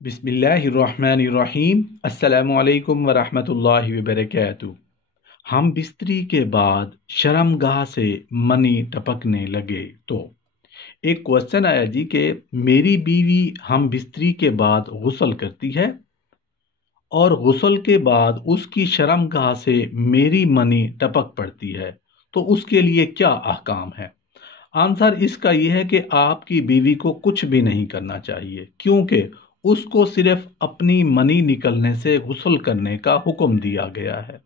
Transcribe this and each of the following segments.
बिस्मिल्लाहिर्रहमानिर्रहीम। अस्सलामु अलैकुम वरहमतुल्लाहि वबरकातु। हम बिस्तरी के बाद शर्मगाह से मनी टपकने लगे तो एक क्वेश्चन आया जी कि मेरी बीवी हम बिस्तरी के बाद गुस्ल करती है और गुस्ल के बाद उसकी शर्मगाह से मेरी मनी टपक पड़ती है, तो उसके लिए क्या अहकाम है? आंसर इसका यह है कि आपकी बीवी को कुछ भी नहीं करना चाहिए, क्योंकि उसको सिर्फ अपनी मनी निकलने से गुस्ल करने का हुक्म दिया गया है,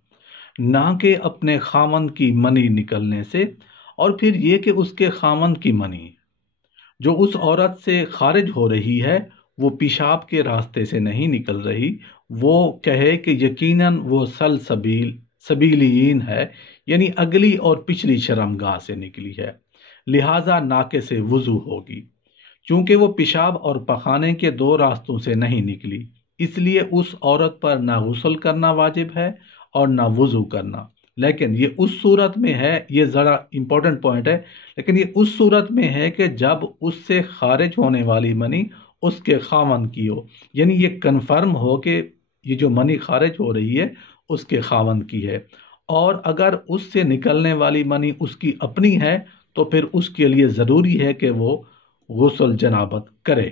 ना कि अपने खामन की मनी निकलने से। और फिर ये कि उसके खामन की मनी जो उस औरत से खारिज हो रही है वो पेशाब के रास्ते से नहीं निकल रही, वो कहे कि यकीनन वो सबीलीन है, यानी अगली और पिछली शर्मगाह से निकली है, लिहाजा नाके से वुजू होगी। चूंकि वो पेशाब और पखाने के दो रास्तों से नहीं निकली, इसलिए उस औरत पर ना गुस्ल करना वाजिब है और ना वुजू करना। लेकिन ये उस सूरत में है, ये ज़रा इम्पोर्टेंट पॉइंट है, लेकिन ये उस सूरत में है कि जब उससे खारिज होने वाली मनी उसके खामन की हो, यानी ये कन्फर्म हो कि ये जो मनी खारिज हो रही है उसके खामन की है। और अगर उससे निकलने वाली मनी उसकी अपनी है तो फिर उसके लिए ज़रूरी है कि वो गुस्ल जनाबत करे।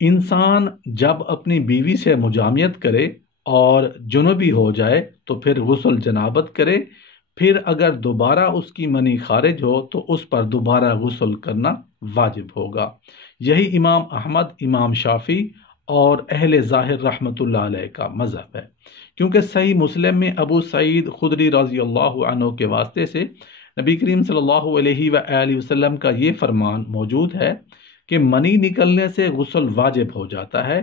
इंसान जब अपनी बीवी से मुजामियत करे और जुनूबी हो जाए तो फिर गुस्ल जनाबत करे। फिर अगर दोबारा उसकी मनी खारिज हो तो उस पर दोबारा गुस्ल करना वाजिब होगा। यही इमाम अहमद, इमाम शाफी और अहले ज़ाहिर रहमतुल्लाह अलैह का मज़हब है, क्योंकि सही मुस्लिम में अबू सईद खुदरी रज़ी अल्लाहु अन्हु के वास्ते से नबी करीम सल्लल्लाहु अलैहि वसल्लम का ये फरमान मौजूद है कि मनी निकलने से गुस्ल वाजिब हो जाता है।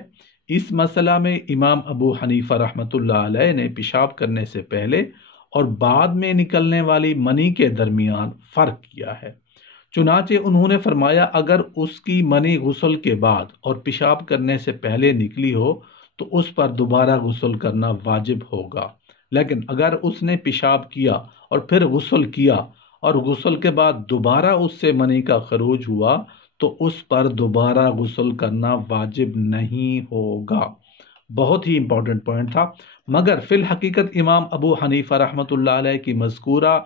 इस मसला में इमाम अबू हनीफा रहमतुल्लाह अलैह ने पेशाब करने से पहले और बाद में निकलने वाली मनी के दरमियान फ़र्क किया है। चुनाचे उन्होंने फरमाया अगर उसकी मनी गुस्ल के बाद और पेशाब करने से पहले निकली हो तो उस पर दोबारा गुस्ल करना वाजिब होगा। लेकिन अगर उसने पेशाब किया और फिर गुस्ल किया और गुस्ल के बाद दोबारा उससे मनी का खरूज हुआ तो उस पर दोबारा गुस्ल करना वाजिब नहीं होगा। बहुत ही इंपॉर्टेंट पॉइंट था। मगर फिल हकीकत इमाम अबू हनीफा रहमतुल्लाह अलैह की मज़कूरा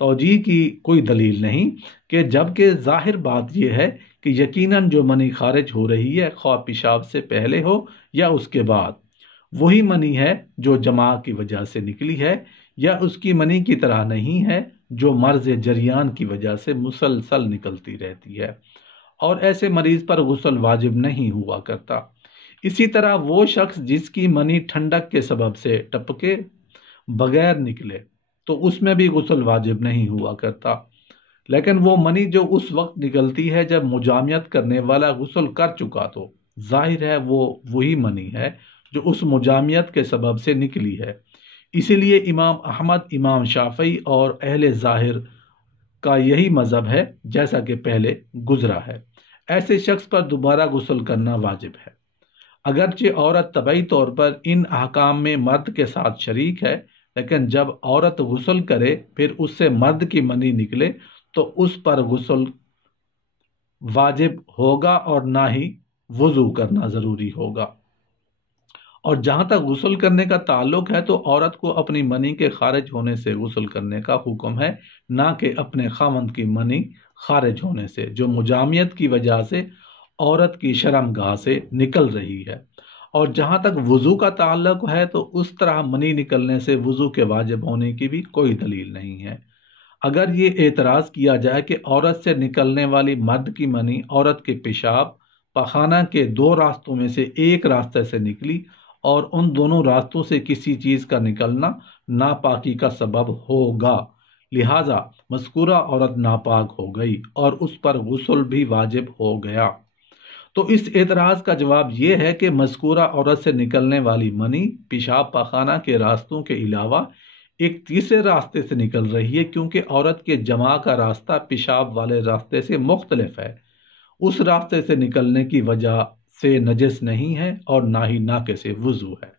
तौजीह की कोई दलील नहीं, कि जबकि ज़ाहिर बात यह है कि यकीनन जो मनी खारिज हो रही है ख्वाह पेशाब से पहले हो या उसके बाद, वही मनी है जो जमा की वजह से निकली है, या उसकी मनी की तरह नहीं है जो मर्ज़ जरियान की वजह से मुसलसल निकलती रहती है, और ऐसे मरीज पर गुस्ल वाजिब नहीं हुआ करता। इसी तरह वो शख्स जिसकी मनी ठंडक के सबब से टपके बगैर निकले तो उसमें भी गुस्ल वाजिब नहीं हुआ करता। लेकिन वो मनी जो उस वक्त निकलती है जब मुजामियत करने वाला गुस्ल कर चुका, तो जाहिर है वो वही मनी है जो उस मुजामियत के सबब से निकली है। इसीलिए इमाम अहमद, इमाम शाफी और अहले ज़ाहिर का यही मज़हब है, जैसा कि पहले गुजरा है। ऐसे शख्स पर दोबारा गुस्ल करना वाजिब है। अगरचे औरत तबई तौर पर इन अहकाम में मर्द के साथ शरीक है, लेकिन जब औरत गुस्ल करे फिर उससे मर्द की मनी निकले तो उस पर गुस्ल वाजिब होगा और ना ही वुजू करना ज़रूरी होगा। और जहाँ तक गुस्ल करने का ताल्लुक है तो औरत को अपनी मनी के खारिज होने से गुस्ल करने का हुक्म है, ना कि अपने खामन की मनी खारिज होने से, जो मुजामियत की वजह से औरत की शर्मगाह से निकल रही है। और जहाँ तक वुज़ू का ताल्लुक है तो उस तरह मनी निकलने से वुज़ू के वाजिब होने की भी कोई दलील नहीं है। अगर ये एतराज़ किया जाए कि औरत से निकलने वाली मर्द की मनी औरत के पेशाब पखाना के दो रास्तों में से एक रास्ते से निकली और उन दोनों रास्तों से किसी चीज़ का निकलना नापाकी का सबब होगा, लिहाजा मज़कूरा औरत नापाक हो गई और उस पर गुस्ल भी वाजिब हो गया, तो इस एतराज़ का जवाब यह है कि मज़कूरा औरत से निकलने वाली मनी पेशाब पाखाना के रास्तों के अलावा एक तीसरे रास्ते से निकल रही है, क्योंकि औरत के जमा का रास्ता पेशाब वाले रास्ते से मुख्तलिफ है। उस रास्ते से निकलने की वजह से नजस नहीं है और ना ही नाके से वुज़ू है।